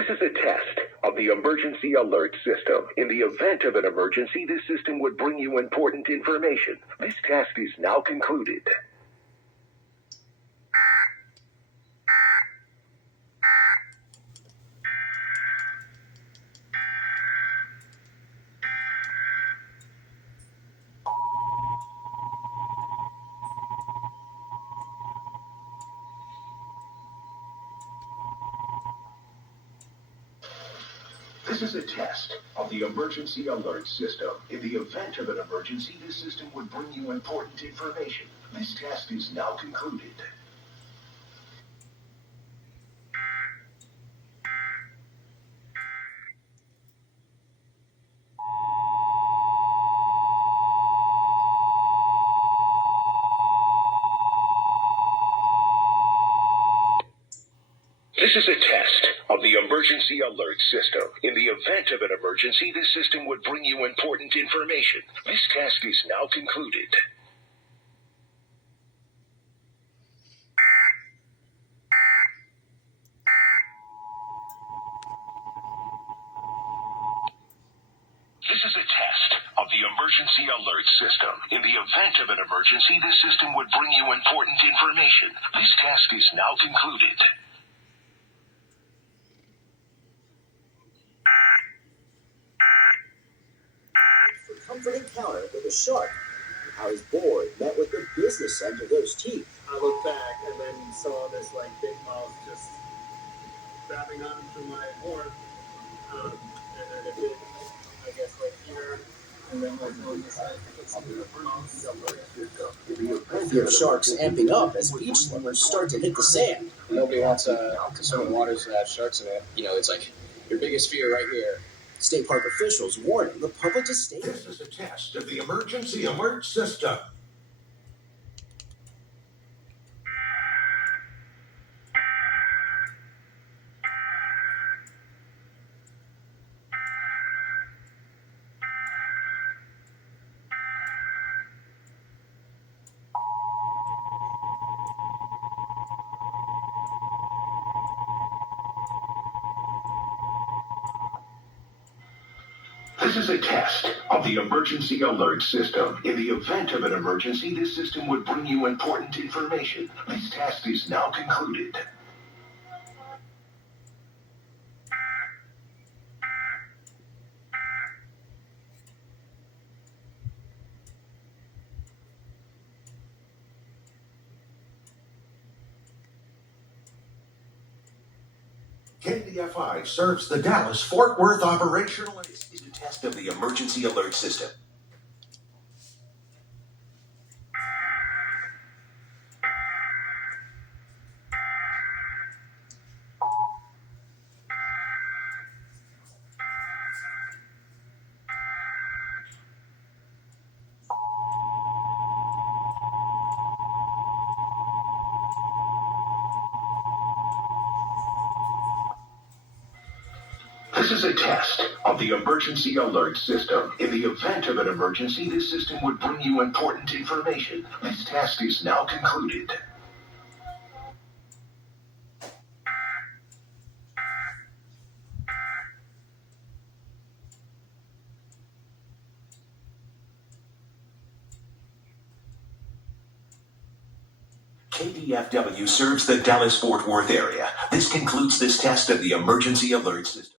This is a test of the emergency alert system. In the event of an emergency, this system would bring you important information. This task is now concluded. This is a test of the emergency alert system. In the event of an emergency, this system would bring you important information. This task is now concluded. This is a test of the emergency alert system. In the event of an emergency, this system would bring you important information. This task is now concluded. This is a test of the emergency alert system. In the event of an emergency, this system would bring you important information. This task is now concluded. Comfort encounter with a shark, and how his board met with the business end of those teeth. I looked back and then saw this big mouth just grabbing onto my board, and then it did, I guess, here, and then on the side, Fear of sharks amping up as beach lovers start to hit the sand. Nobody wants to swim in waters that have sharks in it. It's like your biggest fear right here. State park officials warning the public to stay. This is a test of the emergency alert system. This is a test of the emergency alert system. In the event of an emergency, this system would bring you important information. This task is now concluded. KDFI serves the Dallas-Fort Worth operational. This is a test of the emergency alert system. This is a test of the emergency alert system. In the event of an emergency, this system would bring you important information. This task is now concluded. KDFW serves the Dallas-Fort Worth area. This concludes this test of the emergency alert system.